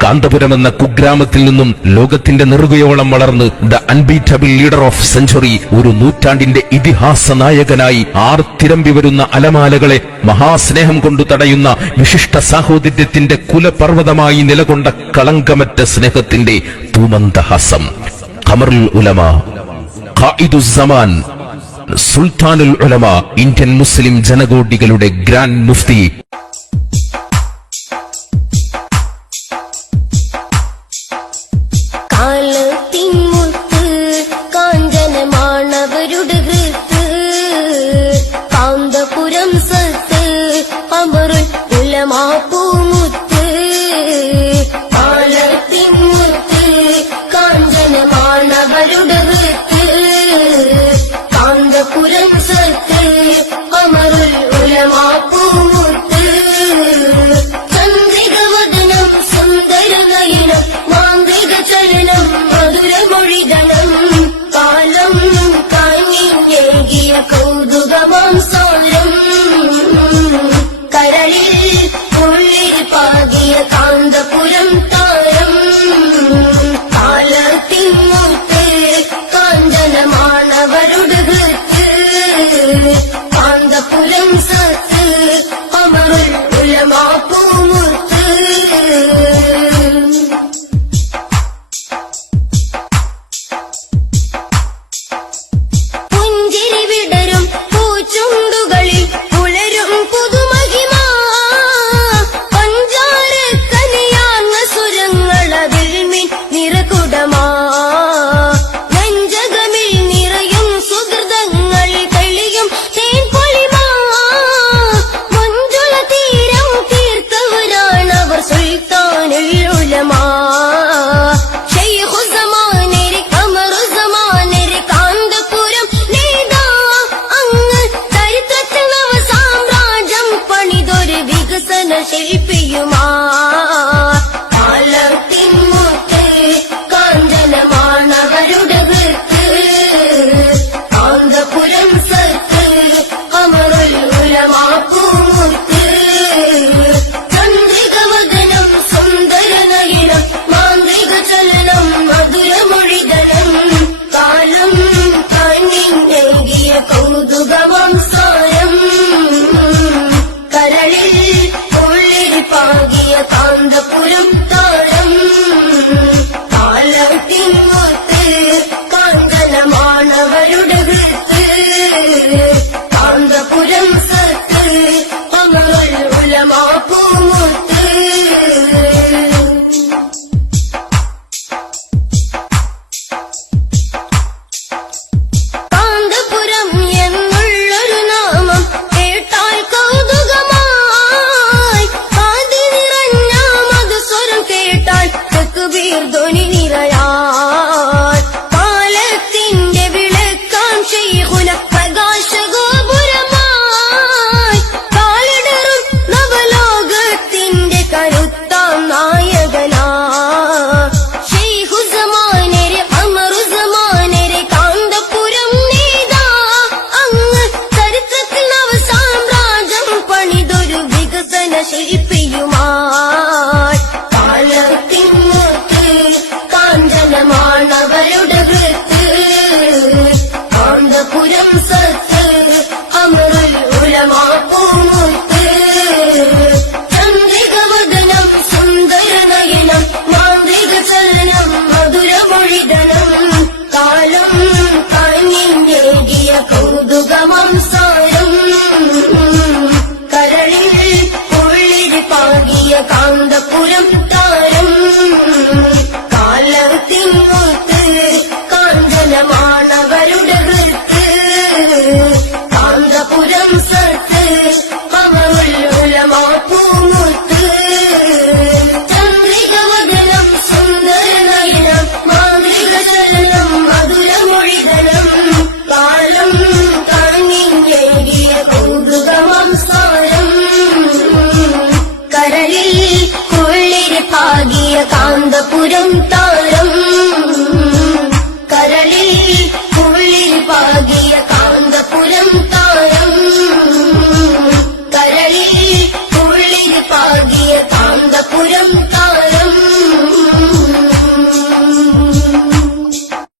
കാന്തപുരം എന്ന കുഗ്രാമത്തിൽ നിന്നും ലോകത്തിന്റെ നെറുകയോളം വളർന്ന് the unbeatable leader of century ഒരു നൂറ്റാണ്ടിന്റെ ഇതിഹാസ നായകനായി ആർത്തിരമ്പി വരുന്ന അലമാലകളെ മഹാസ്നേഹം കൊണ്ടു തടയുന്ന വിശിഷ്ട സാഹോദര്യത്തിന്റെ കുലപർവതമായി നിലകൊണ്ട കളങ്കമറ്റ സ്നേഹത്തിന്റെ തൂമന്തഹസം ഖമറുൽ ഉലമ ഖായിദുസ്സമാൻ സുൽത്താനുൽ ഉലമ ഇന്ത്യൻ മുസ്ലിം ജനകോടികളുടെ ഗ്രാൻഡ് മുഫ്തി മാപ്പ് రాజుండు ചിരിപ്പിയുമാ കാലത്തിൻ മുത്ത് കാന്തനമാണവരുടെ വിത്ത്. കാന്തപുരം സത്ത് അമറുൽ ഉലമാക്കൂമുത്ത് ചന്ദ്രികവദനം സുന്ദര നയനം മാന്ത്രിക ചലനം മധുരമൊഴിതനം കാലം കണ്ണിനെങ്കിയ കൗതുകമാം സാരം കരളിൽ കാന്തപുരം ಮುದುಗ ಮನಸ್ಸ കാന്തപുരം താ